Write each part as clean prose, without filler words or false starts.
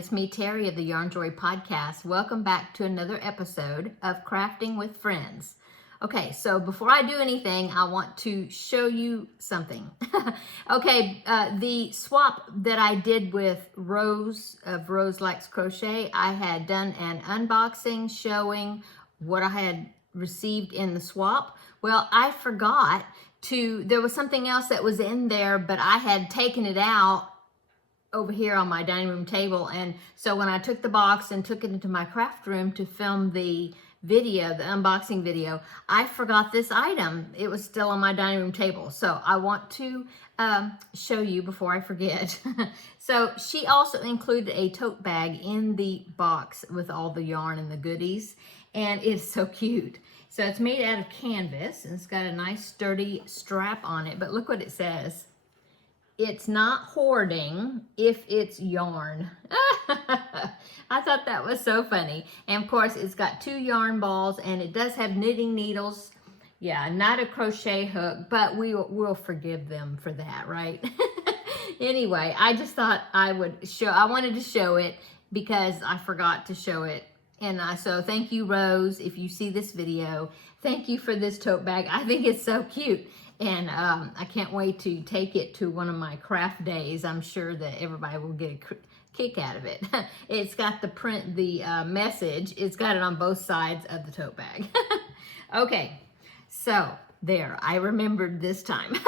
it's me, Terry of the Yarn Joy Podcast. Welcome back to another episode of Crafting with Friends. Okay, so before I do anything, I want to show you something. Okay, the swap that I did with Rose of Rose Likes Crochet, I had done an unboxing showing what I had received in the swap. Well, I forgot there was something else that was in there, but I had taken it out over here on my dining room table. And so when I took the box and took it into my craft room to film the video, the unboxing video, I forgot this item. It was still on my dining room table. So I want to show you before I forget. So she also included a tote bag in the box with all the yarn and the goodies. And it's so cute. So it's made out of canvas and it's got a nice sturdy strap on it. But look what it says. It's not hoarding if it's yarn. I thought that was so funny. And of course, it's got 2 yarn balls and it does have knitting needles. Yeah, not a crochet hook, but we'll forgive them for that, right? Anyway, I just thought I wanted to show it because I forgot to show it. And so thank you, Rose, if you see this video. Thank you for this tote bag. I think it's so cute. And I can't wait to take it to one of my craft days. I'm sure that everybody will get a kick out of it. It's got the message. It's got it on both sides of the tote bag. Okay, so there, I remembered this time.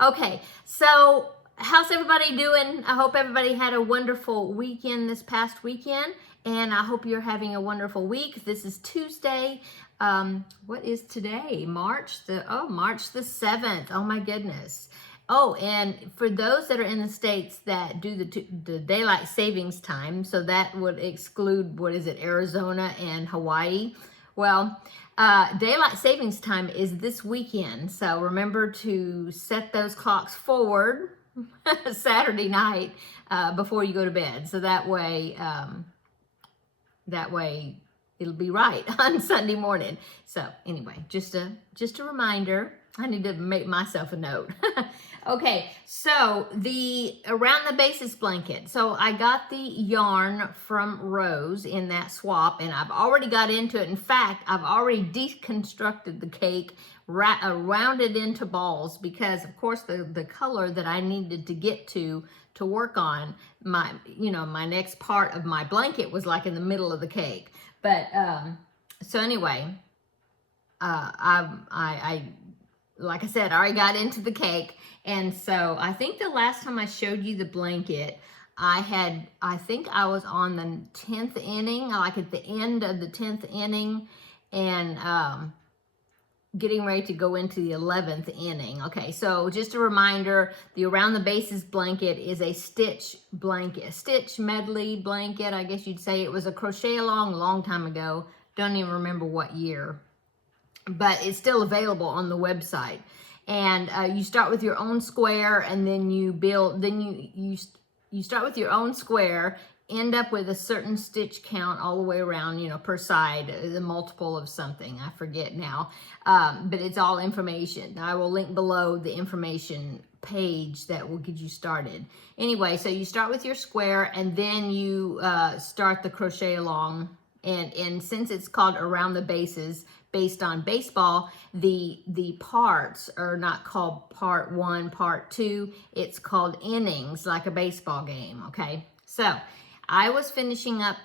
Okay, so how's everybody doing? I hope everybody had a wonderful weekend this past weekend. And I hope you're having a wonderful week. This is Tuesday. What is today? March the 7th. Oh my goodness. Oh, and for those that are in the states that do the daylight savings time, so that would exclude, Arizona and Hawaii. Well, daylight savings time is this weekend. So remember to set those clocks forward Saturday night before you go to bed. So that way it'll be right on Sunday morning. So anyway, just a reminder. I need to make myself a note. Okay, so the around the bases blanket. So I got the yarn from Rose in that swap, and I've already got into it. In fact, I've already deconstructed the cake, rounded into balls, because of course the color that I needed to get to work on my next part of my blanket was like in the middle of the cake. But so anyway, I like I said, I already got into the cake. And so I think the last time I showed you the blanket, I think I was on the 10th inning, like at the end of the 10th inning, and getting ready to go into the 11th inning. Okay, so just a reminder, the Around the Bases blanket is a stitch blanket, a stitch medley blanket, I guess you'd say. It was a crochet along a long time ago. Don't even remember what year, but it's still available on the website. And you start with your own square, and then you build, you start with your own square, end up with a certain stitch count all the way around, per side, the multiple of something, I forget now, but it's all information. I will link below the information page that will get you started. Anyway, so you start with your square, and then you start the crochet along, and since it's called Around the Bases, based on baseball, the parts are not called part 1, part 2, it's called innings, like a baseball game, okay? So I was finishing up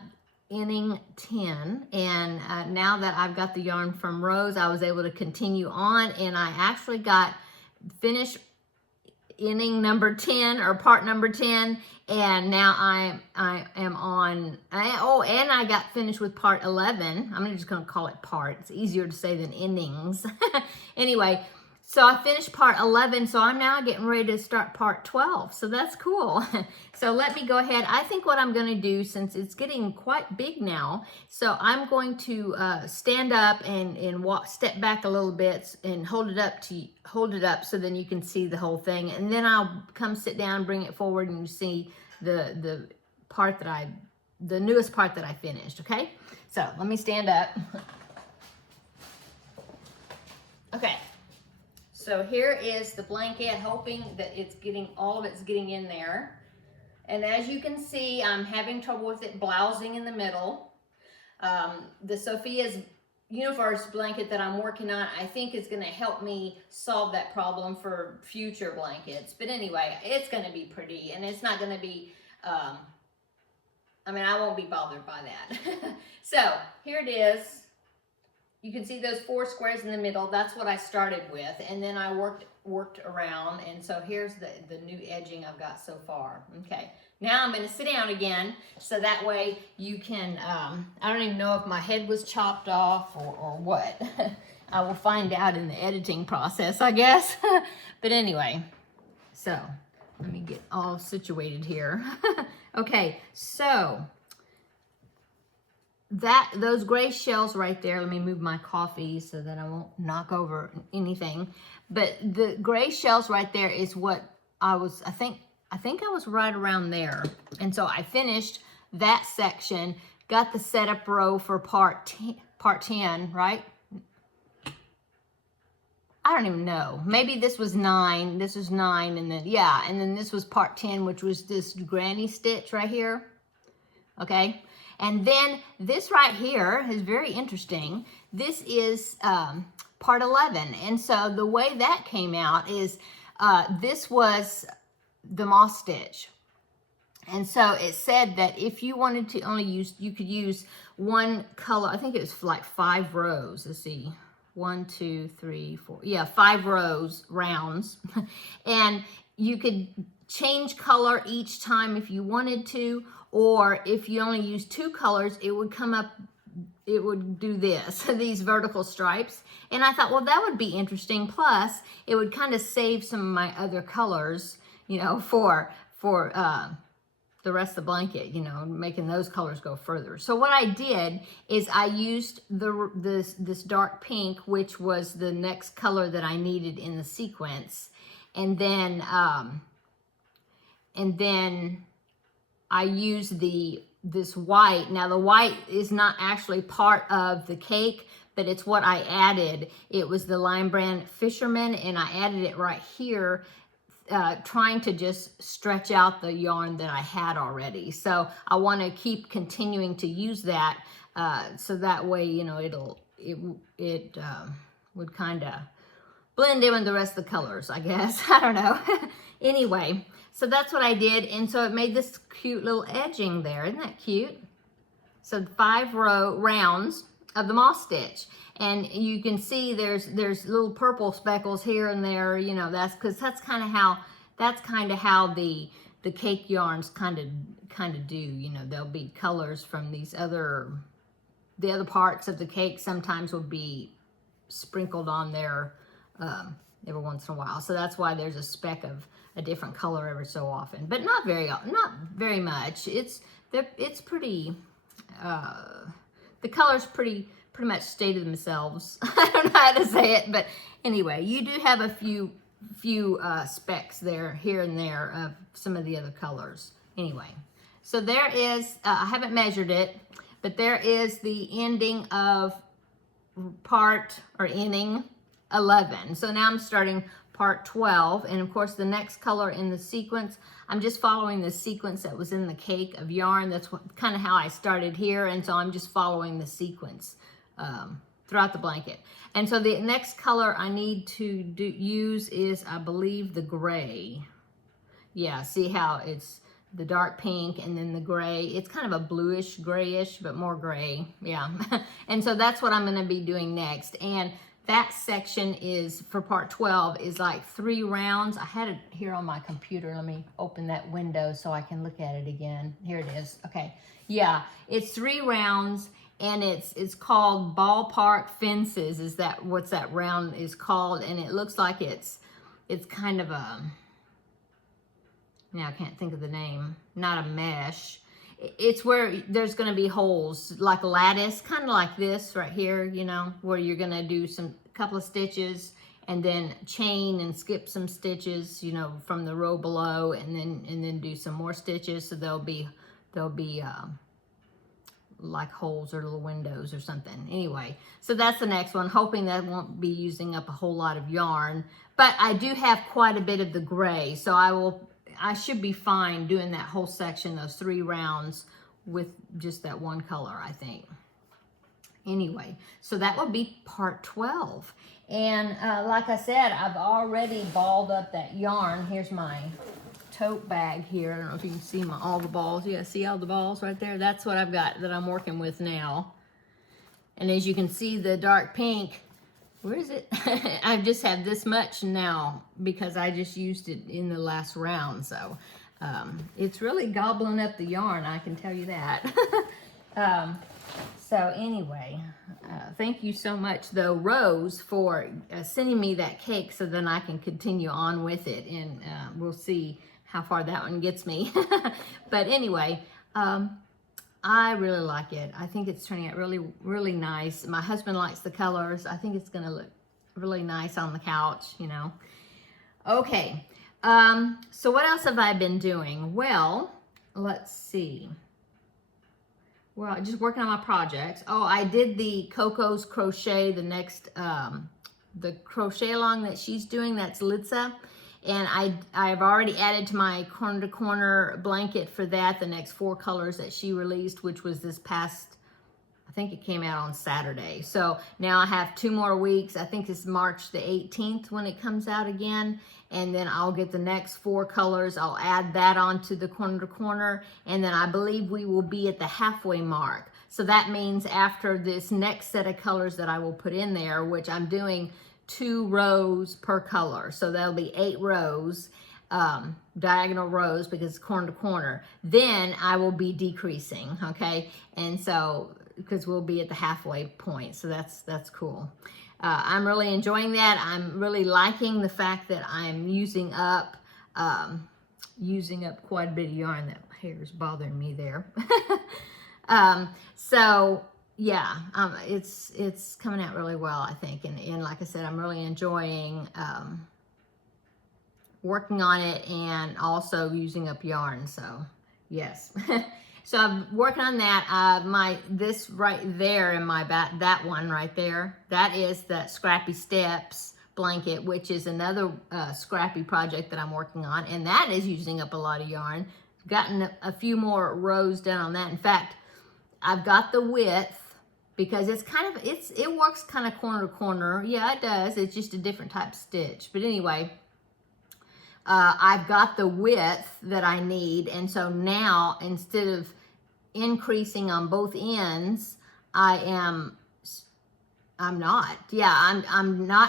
inning 10, and now that I've got the yarn from Rose, I was able to continue on, and I actually got finished inning number 10, or part number 10, and now I am on, and I got finished with part 11. I'm just going to call it part. It's easier to say than innings. Anyway, so I finished part 11, so I'm now getting ready to start part 12. So that's cool. So let me go ahead. I think what I'm going to do, since it's getting quite big now, so I'm going to stand up and step back a little bit and hold it up so then you can see the whole thing. And then I'll come sit down, bring it forward, and you see the part the newest part that I finished, okay? So let me stand up. Okay. So here is the blanket, hoping that all of it's getting in there. And as you can see, I'm having trouble with it blousing in the middle. The Sophia's Universe blanket that I'm working on, I think is going to help me solve that problem for future blankets. But anyway, it's going to be pretty, and it's not going to be, I mean, I won't be bothered by that. So here it is. You can see those 4 squares in the middle. That's what I started with, and then I worked around, and so here's the new edging I've got so far. Okay, now I'm going to sit down again, so that way you can, I don't even know if my head was chopped off or what. I will find out in the editing process, I guess. But anyway, so let me get all situated here. Okay, so those gray shells right there, let me move my coffee so that I won't knock over anything. But the gray shells right there is what I think I was right around there. And so I finished that section, got the setup row for part 10, right? I don't even know. Maybe this was 9. This was 9, and then, yeah, and then this was part 10, which was this granny stitch right here. Okay? And then this right here is very interesting. This is part 11. And so the way that came out is this was the moss stitch. And so it said that if you wanted to only use, you could use one color. I think it was like 5 rows. Let's see. 1, 2, 3, 4. Yeah, 5 rounds. And you could change color each time if you wanted to, or if you only use 2 colors, it would come up, it would do this, these vertical stripes. And I thought, well, that would be interesting. Plus, it would kind of save some of my other colors, you know, for the rest of the blanket, you know, making those colors go further. So what I did is I used this dark pink, which was the next color that I needed in the sequence. And then I used this white. Now the white is not actually part of the cake, but it's what I added. It was the Lime Brand Fisherman, and I added it right here, trying to just stretch out the yarn that I had already. So I want to keep continuing to use that, so that way, you know, it would kind of blend in with the rest of the colors, I guess. I don't know. Anyway, so that's what I did, and so it made this cute little edging there. Isn't that cute? So 5 rounds of the moss stitch, and you can see there's little purple speckles here and there. You know, that's because that's kind of how the cake yarns kind of do. You know, there'll be colors from the other parts of the cake sometimes will be sprinkled on there every once in a while. So that's why there's a speck of a different color every so often, but not very much. It's pretty. The colors pretty much stay to themselves. I don't know how to say it, but anyway, you do have a few specks there, here and there, of some of the other colors. Anyway, so there is, I haven't measured it, but there is the ending of inning 11. So now I'm starting part 12, and of course the next color in the sequence, I'm just following the sequence that was in the cake of yarn. That's kind of how I started here, and so I'm just following the sequence throughout the blanket. And so the next color I need to use is, I believe, the gray. Yeah, see how it's the dark pink and then the gray. It's kind of a bluish grayish, but more gray. Yeah. And so that's what I'm going to be doing next. And that section is, for part 12, is like 3 rounds. I had it here on my computer. Let me open that window so I can look at it again. Here it is. Okay. Yeah, it's 3 rounds, and it's called Ballpark Fences. Is that what's that round is called? And it looks like it's kind of a, now I can't think of the name, not a mesh. It's where there's going to be holes, like lattice, kind of like this right here, you know, where you're going to do couple of stitches and then chain and skip some stitches, you know, from the row below, and then do some more stitches. So there'll be like holes or little windows or something. Anyway, so that's the next one, hoping that won't be using up a whole lot of yarn. But I do have quite a bit of the gray, so I should be fine doing that whole section, those 3 rounds with just that one color, I think. Anyway, so that would be part 12. And like I said, I've already balled up that yarn. Here's my tote bag here. I don't know if you can see all the balls. Yeah, see all the balls right there? That's what I've got that I'm working with now. And as you can see, the dark pink, where is it? I just have this much now because I just used it in the last round. So it's really gobbling up the yarn, I can tell you that. So anyway, thank you so much, though, Rose, for sending me that cake so then I can continue on with it. And we'll see how far that one gets me. But anyway, I really like it. I think it's turning out really, really nice. My husband likes the colors. I think it's going to look really nice on the couch, you know. Okay, so what else have I been doing? Well, let's see. Well, just working on my projects. Oh, I did the Coco's crochet, the next, the crochet along that she's doing, that's Litza. And I've already added to my corner to corner blanket for that, the next 4 colors that she released, which was this past, I think it came out on Saturday. So now I have 2 more weeks. I think it's March the 18th when it comes out again. And then I'll get the next 4 colors. I'll add that onto the corner to corner. And then I believe we will be at the halfway mark. So that means after this next set of colors that I will put in there, which I'm doing 2 rows per color. So that'll be 8 rows, diagonal rows because it's corner to corner. Then I will be decreasing, okay? And so, because we'll be at the halfway point. So that's cool. I'm really enjoying that. I'm really liking the fact that I'm using up quite a bit of yarn. That hair is bothering me there. So yeah, it's coming out really well, I think. And like I said, I'm really enjoying working on it and also using up yarn. So yes. So I'm working on that. This right there in my back, that one right there, that is the Scrappy Steps blanket, which is another scrappy project that I'm working on, and that is using up a lot of yarn. Gotten a few more rows done on that. In fact, I've got the width because it's kind of, it works kind of corner to corner. Yeah, it does. It's just a different type of stitch. But anyway, I've got the width that I need, and so now instead of increasing on both ends, I'm not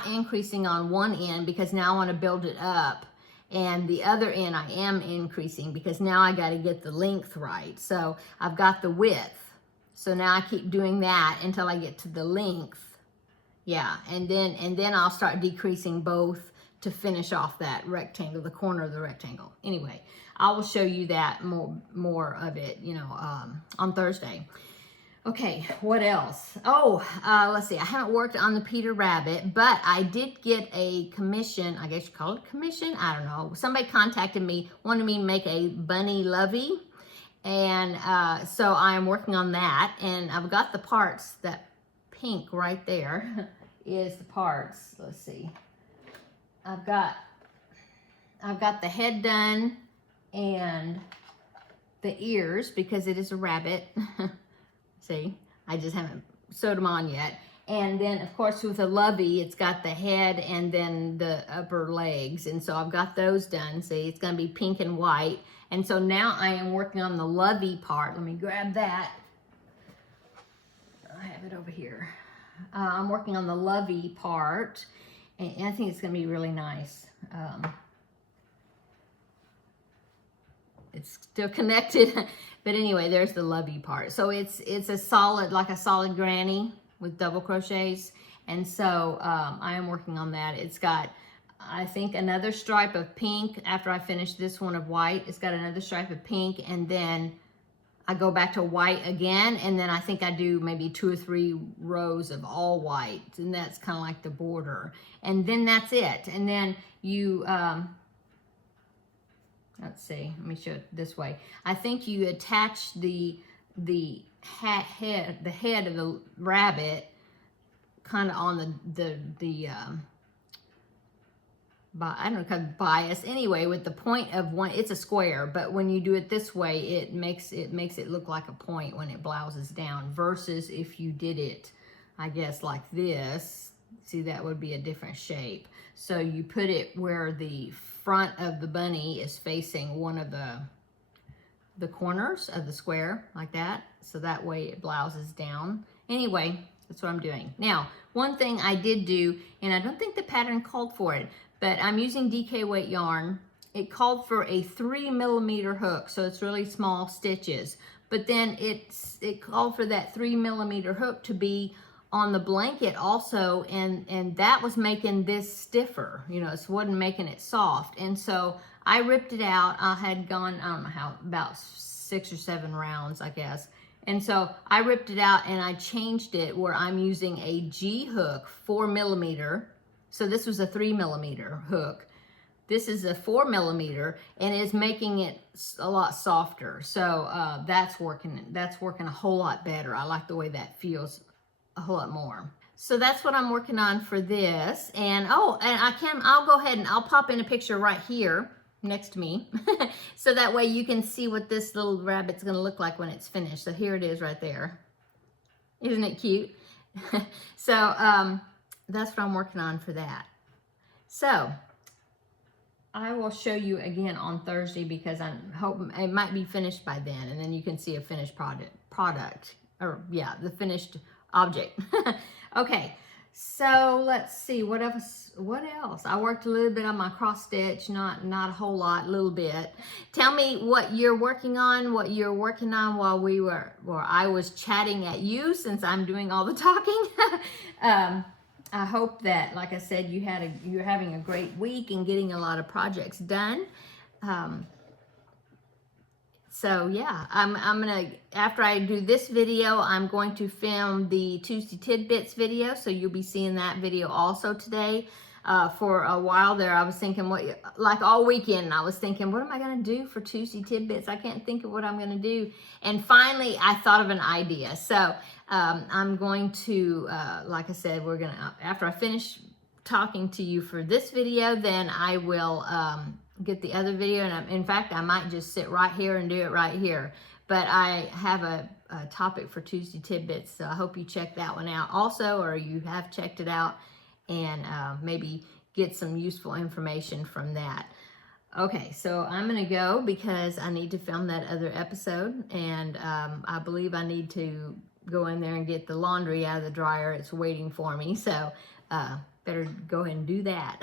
increasing on one end because now I want to build it up, and the other end I am increasing because now I got to get the length right. So I've got the width, so now I keep doing that until I get to the length. Yeah, and then I'll start decreasing both to finish off that rectangle, the corner of the rectangle. Anyway, I will show you that more of it, you know, on Thursday. Okay, what else? Oh, let's see. I haven't worked on the Peter Rabbit, but I did get a commission. I guess you call it commission. I don't know. Somebody contacted me, wanted me to make a bunny lovey, and so I am working on that. And I've got the parts. That pink right there is the parts. Let's see. I've got the head done and the ears because it is a rabbit. See, I just haven't sewed them on yet. And then, of course, with a lovey, it's got the head and then the upper legs. And so I've got those done. See, it's going to be pink and white. And so now I am working on the lovey part. Let me grab that. I have it over here. I'm working on the lovey part. And I think it's going to be really nice. It's still connected. But anyway, there's the lovey part. So it's a solid, like a solid granny with double crochets. And so I am working on that. It's got, I think, another stripe of pink after I finish this one of white. It's got another stripe of pink, and then I go back to white again, and then I think I do maybe 2 or 3 rows of all white, and that's kind of like the border. And then that's it. And then you, let's see, let me show it this way. I think you attach the head of the rabbit kind of on I don't know, bias anyway, with the point of one, it's a square, but when you do it this way, it makes it look like a point when it blouses down, versus if you did it, I guess, like this. See, that would be a different shape. So you put it where the front of the bunny is facing one of the corners of the square, like that. So that way it blouses down. Anyway, that's what I'm doing. Now, one thing I did do, and I don't think the pattern called for it, but I'm using DK weight yarn. It called for a 3mm hook, so it's really small stitches. But then it called for that 3mm hook to be on the blanket also, and that was making this stiffer. You know, it wasn't making it soft. And so I ripped it out. I had gone, I don't know how, about 6 or 7 rounds, I guess. And so I ripped it out and I changed it where I'm using a G hook, 4mm. So this was a 3mm hook. This is a 4mm, and it's making it a lot softer. So that's working a whole lot better. I like the way that feels a whole lot more. So that's what I'm working on for this. And I'll go ahead and I'll pop in a picture right here next to me so that way you can see what this little rabbit's going to look like when it's finished. So here it is right there. Isn't it cute? So that's what I'm working on for that. So I will show you again on Thursday, because I'm hoping it might be finished by then, and then you can see a finished product, or yeah, the finished object. Okay, so let's see what else. I worked a little bit on my cross stitch, not a whole lot, a little bit. Tell me what you're working on, while I was chatting at you, since I'm doing all the talking. I hope that, like I said, you're having a great week and getting a lot of projects done. So yeah, I'm gonna, after I do this video, I'm going to film the Tuesday Tidbits video. So you'll be seeing that video also today. For a while there, I was thinking, like all weekend, I was thinking, what am I gonna do for Tuesday Tidbits? I can't think of what I'm gonna do. And finally, I thought of an idea. So I'm going to, like I said, after I finish talking to you for this video, then I will get the other video. And in fact, I might just sit right here and do it right here. But I have a topic for Tuesday Tidbits, so I hope you check that one out also, or you have checked it out, and maybe get some useful information from that. Okay, so I'm gonna go because I need to film that other episode, and I believe I need to go in there and get the laundry out of the dryer. It's waiting for me, so better go ahead and do that.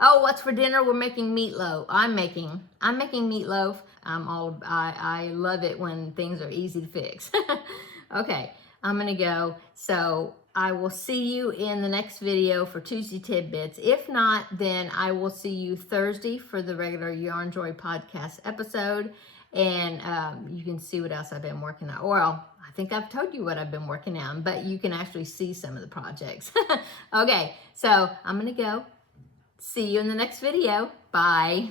Oh, what's for dinner? We're making meatloaf. I'm making meatloaf. I love it when things are easy to fix. Okay, I'm gonna go. So I will see you in the next video for Tuesday Tidbits. If not, then I will see you Thursday for the regular Yarn Joy podcast episode. And you can see what else I've been working on. Well, I think I've told you what I've been working on, but you can actually see some of the projects. Okay, so I'm going to go. See you in the next video. Bye.